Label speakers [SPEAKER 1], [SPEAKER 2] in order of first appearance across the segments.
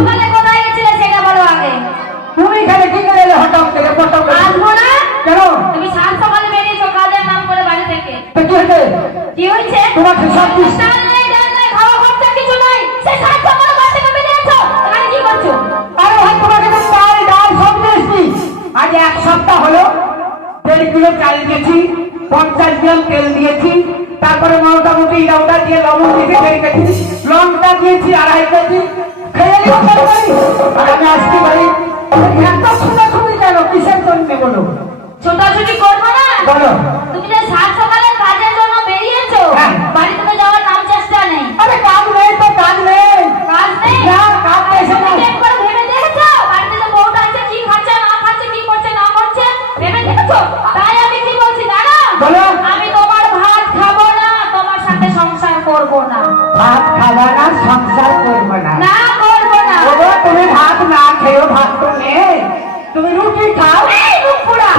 [SPEAKER 1] সকালে কোথায় গেছিলে সেটা বলো আগে।
[SPEAKER 2] তুমি এখানে কি করে এলে হঠাৎ করে পটক
[SPEAKER 1] আসব না?
[SPEAKER 2] কেন?
[SPEAKER 1] তুমি সাত সকালে বেরিয়েছো কাজের নাম করে বাড়ি থেকে।
[SPEAKER 2] তো কি হয়েছে?
[SPEAKER 1] কি হয়েছে?
[SPEAKER 2] তোমাকে সব কিছু
[SPEAKER 1] ডাল নেই, ডাল খাওয়া খরচা কিছু নাই। সে সাত সকালে বাড়ি থেকে বেরিয়েছো। এখানে কি করছ?
[SPEAKER 2] আরে ভাই তোমাকে তো চাল ডাল সব দিয়েছি। আজ এক সপ্তাহ হলো দেড় কিলো চাল দিয়েছি পঞ্চাশ গ্রাম তেল দিয়েছি তারপরে মোটামুটি লঙ্কা দিয়ে লবণ দিতে দেড় কেজি লঙ্কা দিয়েছি আড়াই কেজি। আর আমি আসতে পারি এত শুনি কেন? কিসের জন্য বলো?
[SPEAKER 1] ছোটাছুটি করব না।
[SPEAKER 2] বলো।
[SPEAKER 1] তুমি যে সাত সকালে তুমি
[SPEAKER 2] রুটি খাও?
[SPEAKER 1] এই মুখপুরা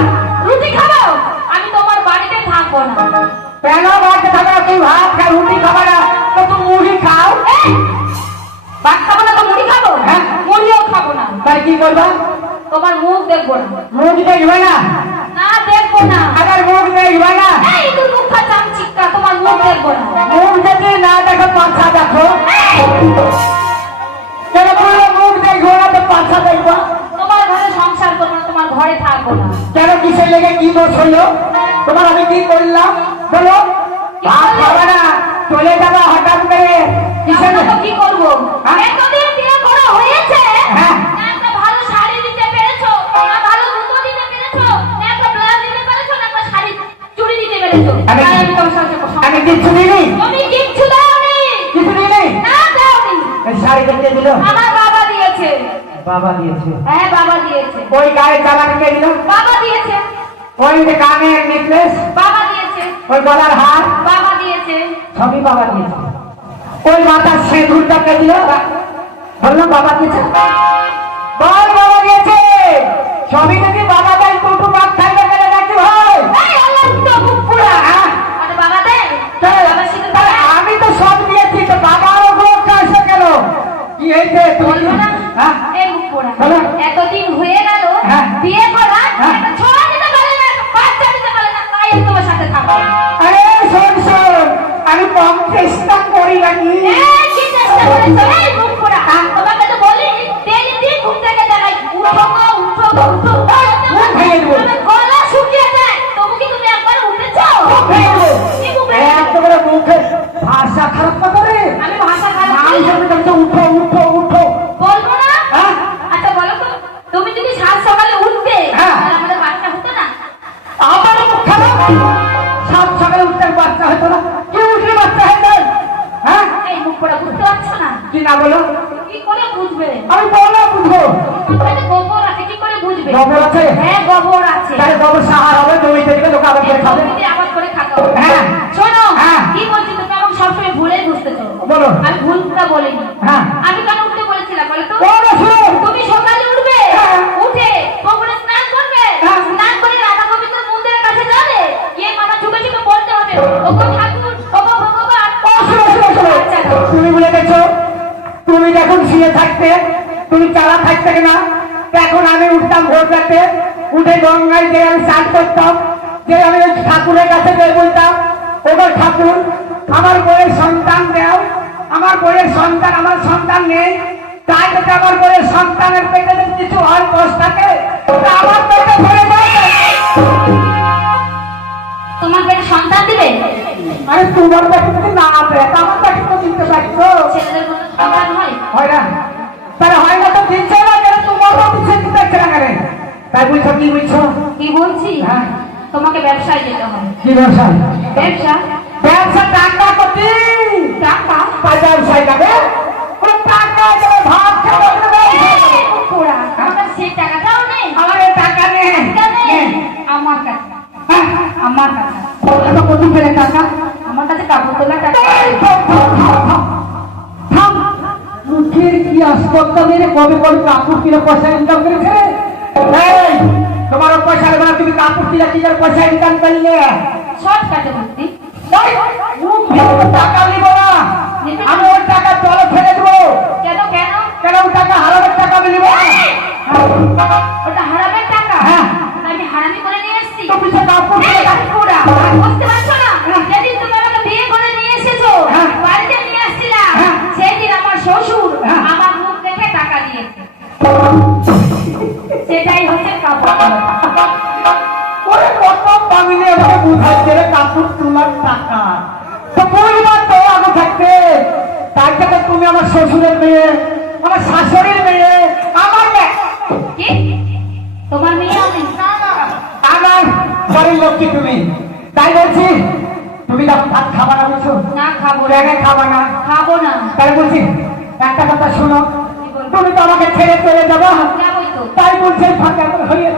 [SPEAKER 1] রুটি খাও আমি তোমার বাড়িতে থাকব না।
[SPEAKER 2] কেন ভাত খাবে তুই ভাত খা রুটি খাবে না। তো তুমি মুড়ি খাও?
[SPEAKER 1] ভাত খাব না তো মুড়ি খাব?
[SPEAKER 2] হ্যাঁ।
[SPEAKER 1] মুড়িও খাব না।
[SPEAKER 2] তাই কি করবা?
[SPEAKER 1] তোমার মুখ দেখব না।
[SPEAKER 2] মুখ দেখবে না?
[SPEAKER 1] না দেখব না।
[SPEAKER 2] আবার মুখ দেখবে না?
[SPEAKER 1] এই তুই মুখটা চামচিক্কা তোমার মুখ দেখব না।
[SPEAKER 2] মুখ যদি না দেখো পাঁচা দেখো। কিসের লেগে কি দোষ হলো? তোমার আমি কি করলাম? বলো। ভাত খাবে না চলে যাবা হঠাৎ করে। কিসের
[SPEAKER 1] কি করব?
[SPEAKER 2] হ্যাঁ?
[SPEAKER 1] এতদিন বিয়ে করা হয়েছে?
[SPEAKER 2] হ্যাঁ।
[SPEAKER 1] শাড়ি
[SPEAKER 2] আমি-
[SPEAKER 1] আমি
[SPEAKER 2] কিচ্ছু
[SPEAKER 1] দাওনি।
[SPEAKER 2] কিছু
[SPEAKER 1] না দাওনি।
[SPEAKER 2] দিল?
[SPEAKER 1] আমার বাবা দিয়েছে।
[SPEAKER 2] বাবা দিয়েছে।
[SPEAKER 1] হ্যাঁ বাবা
[SPEAKER 2] ওই গায়ে চালান কে দিল
[SPEAKER 1] বাবা দিয়েছে।
[SPEAKER 2] ওই যে কানের নেকলেস
[SPEAKER 1] বাবা দিয়েছে।
[SPEAKER 2] ওই গলার হার।
[SPEAKER 1] বাবা দিয়েছে।
[SPEAKER 2] সবই বাবা দিয়েছে। ওই মাথার সিঁদুরটা কে দিল? বললাম বাবা দিয়েছে। বল বাবা দিয়েছে। সবই যদি বাবা দেয় টুটু বাদ খাইবে গেলে নাকি হয়? হ্যাঁ?
[SPEAKER 1] বাবা বাবা
[SPEAKER 2] আমি তো সব দিয়েছি তো বাবার ওগুলো কাছে কেন? কি হয়েছে? তুমি হ্যাঁ?
[SPEAKER 1] এতদিন হয়ে গেল। বিয়ে করা
[SPEAKER 2] হ্যাঁ।
[SPEAKER 1] একটা ছোঁয়া দিতে পারে না একটা বাচ্চা দিতে পারে না তাই আমি তোমার সাথে থাকব
[SPEAKER 2] আরে শোন শোন আমি কম চেষ্টা করি নাকি
[SPEAKER 1] এই, কি চেষ্টা করেছ? এই মুখ পোড়া। তোমাকে তো বলি, দেরি দিয়ে ঘুম থেকে জাগাই, উঠো গো, উঠো গো, উঠো।
[SPEAKER 2] মুখ
[SPEAKER 1] কি করে বুঝবে
[SPEAKER 2] আমি বলো বুঝব
[SPEAKER 1] গোবর আছে কি করে বুঝবে
[SPEAKER 2] গোবর আছে?
[SPEAKER 1] হ্যাঁ গোবর আছে
[SPEAKER 2] তাহলে বাবু সাহার হবে জমিতে দিবে লোক আবার করে খাবে
[SPEAKER 1] আবার করে খাতো
[SPEAKER 2] হ্যাঁ।
[SPEAKER 1] শোনো
[SPEAKER 2] হ্যাঁ।
[SPEAKER 1] কি বলছি তুমি আমাকে সবসময় ভুলেই বুঝতেছো
[SPEAKER 2] বলো।
[SPEAKER 1] আমি ভুলটা বলিনি
[SPEAKER 2] হ্যাঁ।
[SPEAKER 1] আমি কেন উঠতে বলেছিলাম বলো তো তুমি সকালে উঠবে
[SPEAKER 2] হ্যাঁ।
[SPEAKER 1] উঠে স্নান করবে। স্নান করে রাধা গোবিন্দ মন্দিরের কাছে যাবে গিয়ে মাথা ঝুঁকে ঝুঁকে বলতে হবে ওগো ঠাকুর
[SPEAKER 2] শুয়ে থাকতে, তুমি চালা থাকতে না এখন আমি উঠতাম ভোর রাতে, উঠে গঙ্গায় যে আমি চান করতাম, যে আমি ঠাকুরের কাছে গিয়ে বলতাম, ওগো ঠাকুর, আমার বইয়ের সন্তান দেও, আমার বইয়ের সন্তান, আমার সন্তান নেই। তাই যদি আমার বইয়ের সন্তানের পেটে যদি কিছু হয় কষ্ট থাকে আমার পেটে ভরে
[SPEAKER 1] পেটে সন্তান দিবে
[SPEAKER 2] আরে তোমার পেটে যদি না তা আমার পেটে তো দিতে পারছ
[SPEAKER 1] ছেলেদের কোনো সন্তান হয়?
[SPEAKER 2] হয় না। তাহলে হয় না তো দিচ্ছে না কেন? তোমার তো দিচ্ছে দিচ্ছে না কেন? তাই বলছো কি বলছো?
[SPEAKER 1] কি বলছি?
[SPEAKER 2] হ্যাঁ।
[SPEAKER 1] তোমাকে ব্যবসায় যেতে হবে।
[SPEAKER 2] কি ব্যবসা?
[SPEAKER 1] ব্যবসা?
[SPEAKER 2] ব্যবসা টাকা কতি
[SPEAKER 1] টাকা?
[SPEAKER 2] তাই ব্যবসায় যাবে? ওই টাকা দেবে ভাত খাবে
[SPEAKER 1] পুরা আমার সেই টাকাটাও নেই
[SPEAKER 2] আমার টাকা নেই।
[SPEAKER 1] আমার কাছে।
[SPEAKER 2] হ্যাঁ,
[SPEAKER 1] আমার কাছে।
[SPEAKER 2] ফেলে টাকা
[SPEAKER 1] আমার কাছে কাপড় তোলা টাকা।
[SPEAKER 2] মুখের কি আসপত্তা মেরে কবে কবে কাপড় কিনে পয়সা ইনকাম করেছে তোমার পয়সা দেবে না তুমি কাপড় কিনে কি পয়সা ইনকাম করলে?
[SPEAKER 1] বুদ্ধি
[SPEAKER 2] টাকা নিব না। আমি ওই টাকা জলে ফেলে দেবো।
[SPEAKER 1] কেন কেন?
[SPEAKER 2] কেন ওই টাকা হারাম
[SPEAKER 1] ওটা হারামের টাকা?
[SPEAKER 2] হ্যাঁ।
[SPEAKER 1] আমি হারামি করে নিয়ে এসেছি।
[SPEAKER 2] তুমি সে কাপড় শ্বশুরের মেয়ে আমার শাশুড়ির মেয়ে আমার মেয়ে।
[SPEAKER 1] কি? তোমার মেয়ে আমি?
[SPEAKER 2] আমার ঘরের লক্ষ্মী তুমি। তাই বলছি তুমি যখন ভাত খাবা না বলছো?
[SPEAKER 1] না খাব
[SPEAKER 2] জায়গায় খাবা না।
[SPEAKER 1] খাব না।
[SPEAKER 2] তাই বলছি একটা কথা শোনো। তুমি তো আমাকে ছেড়ে চলে যাব।
[SPEAKER 1] তো।
[SPEAKER 2] তাই বলছি ফাঁকা হয়ে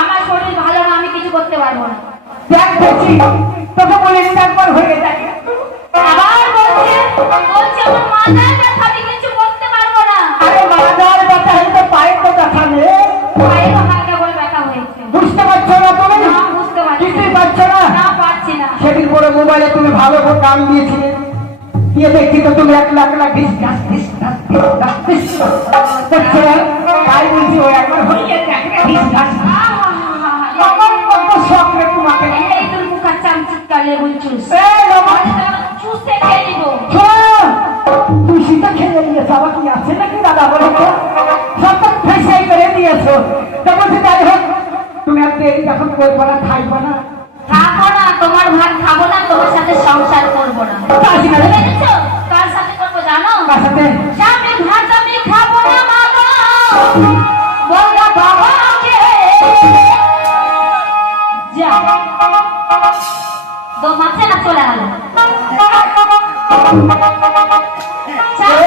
[SPEAKER 1] আমার শরীর ভালো না আমি কিছু করতে পারব না।
[SPEAKER 2] দেখ দেখছি তোকে বলে একবার হয়ে যাবে
[SPEAKER 1] আবার বলছে? বলছে আমার মাথায় ব্যথা আমি কিছু করতে পারব না।
[SPEAKER 2] আরে মাদার ব্যথা হয়তো পায়ে তো ব্যথা নেই
[SPEAKER 1] পায়ে তো হালকা করে ব্যথা হয়েছে।
[SPEAKER 2] বুঝতে পারছ না তুমি?
[SPEAKER 1] না বুঝতে পারছি
[SPEAKER 2] কিছুই পারছ না?
[SPEAKER 1] না পারছি না।
[SPEAKER 2] সেদিন পরে মোবাইলে তুমি ভালো করে দাম দিয়েছিলে। দিয়ে দেখছি তো তুমি এক লাখ লাখ ঘিস ঘাস ঘিস ঘাস ঘিস ঘাস ঘাস করছ? তাই বলছি ও একবার হয়ে গেছে একটা ঘিস ঘাস
[SPEAKER 1] এই
[SPEAKER 2] নমন
[SPEAKER 1] চুষে খেয়ে নিবো
[SPEAKER 2] খুশিটা খেয়ে নিয়েছো আবার কি আছে নাকি দাদা বলো তো সব তো ফেসাই করে দিয়েছ তা বলছি যাই হোক তুমি আর দেরি যখন করব না খাইবো না
[SPEAKER 1] খাব না তোমার ভাত খাব না তোমার সাথে সংসার করব না কার সাথে করব জানো
[SPEAKER 2] কার সাথে
[SPEAKER 1] স্বামী ভাত আমি খাব না মাগো বলল বাবাকে মাছে না চলে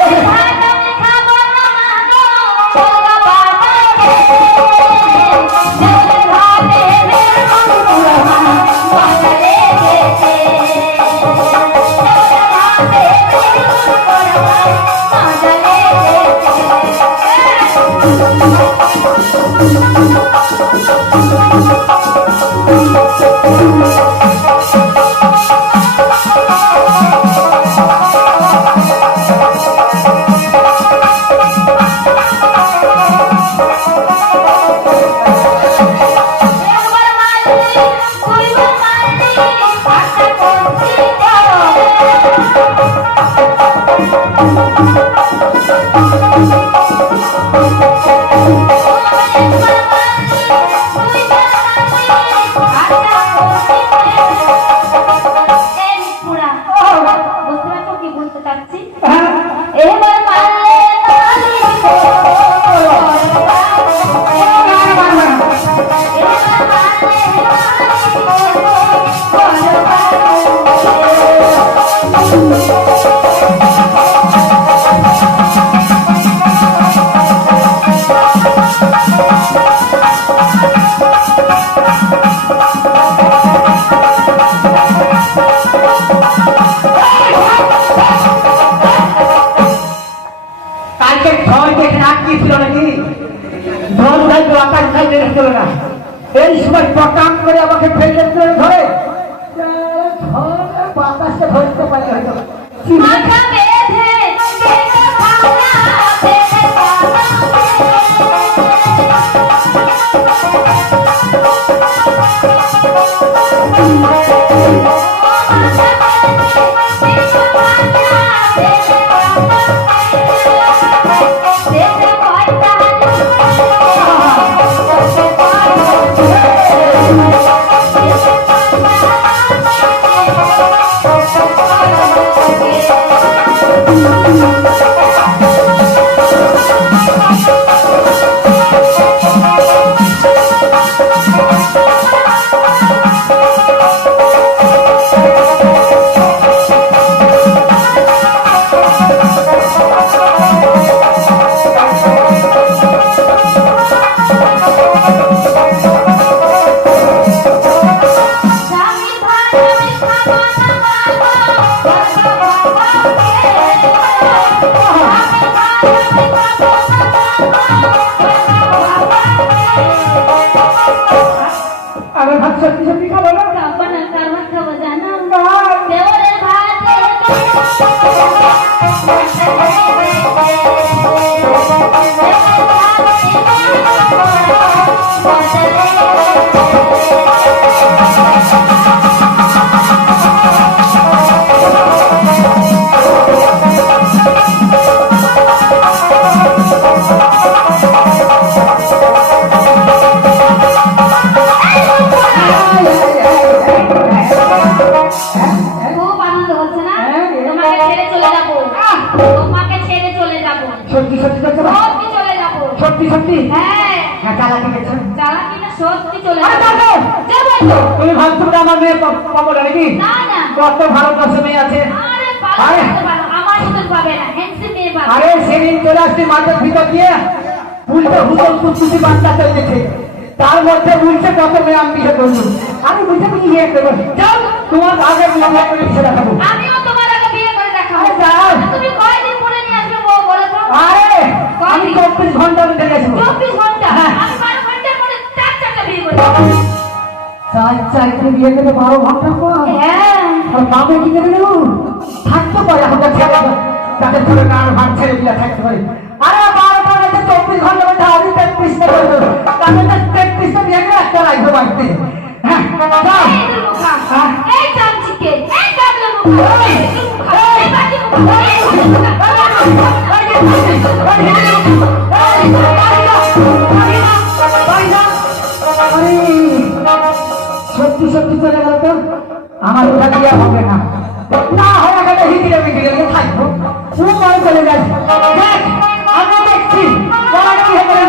[SPEAKER 1] গেল
[SPEAKER 2] দেখে ছিল নাকি? ঝড় উঠাই আকাশ উঠাই দেখছিল না। এই সময় পটাম করে আমাকে ফেলে ধরে বাতাসে ধরতে পারি হয়তো
[SPEAKER 1] মাথা বেঁধে।
[SPEAKER 2] সত্যি সত্যি সত্যি। সত্যি
[SPEAKER 1] হ্যাঁ।
[SPEAKER 2] হ্যাঁ চালাকি গেছো
[SPEAKER 1] চালাকি না সত্যি চলে যাব। যাব তো
[SPEAKER 2] তুমি ভাবছ না আমার মেয়ে পাবো না নাকি?
[SPEAKER 1] না না।
[SPEAKER 2] কত ভালো মেয়ে আছে।
[SPEAKER 1] আরে আমার মতন পাবে না হ্যান্ডসি মেয়ে পাবে।
[SPEAKER 2] আরে সেদিন চলে আসছি মাঠের ভিতর দিয়ে। উল্টে হুতল কুচকুচি বাচ্চা চলে তার মধ্যে উল্টে কত মেয়ে আমি বিয়ে করল আমি বুঝে বুঝি বিয়ে করব যাও তোমার আগে মনে করে বিয়ে দেখাবো।
[SPEAKER 1] আমিও তোমার আগে বিয়ে করে দেখাবো।
[SPEAKER 2] যাও।
[SPEAKER 1] তুমি কয়দিন পরে নিয়ে আসবে বউ বলে
[SPEAKER 2] আরে! আমি চব্বিশ ঘণ্টা মধ্যে গেছিবো
[SPEAKER 1] চব্বিশ ঘণ্টা?
[SPEAKER 2] হ্যাঁ।
[SPEAKER 1] আমি বারো ঘণ্টার পরে চার চারটা বিয়ে করে। দেবো
[SPEAKER 2] চার চারটে বিয়ে করতে বারো ঘণ্টা পর?
[SPEAKER 1] হ্যাঁ।
[SPEAKER 2] আর বাবু কি করে দেবো? থাকতে পারে এখন ছেলে তাদের ভাগ থাকতে পারে। আরে চব্বিশ ঘণ্টা মধ্যে আমি তেত্রিশটা করব। তাদের তো তেত্রিশটা বিয়ে করে একটা লাগবে বাড়িতে। হ্যাঁ যাও।
[SPEAKER 1] এই দুর্মুখা,
[SPEAKER 2] হ্যাঁ।
[SPEAKER 1] এই চামচিকে, এই কাবলা মুখা, এই এই
[SPEAKER 2] সত্যি সত্যি চলে গেল তো? আমার ওটা দিয়ে হবে না। না হয় গেলে হিদিরে মিদিরে নিয়ে থাকব। পুরো পরে চলে যাচ্ছে দেখ, আমরা দেখছি। ওরা বিয়ে করে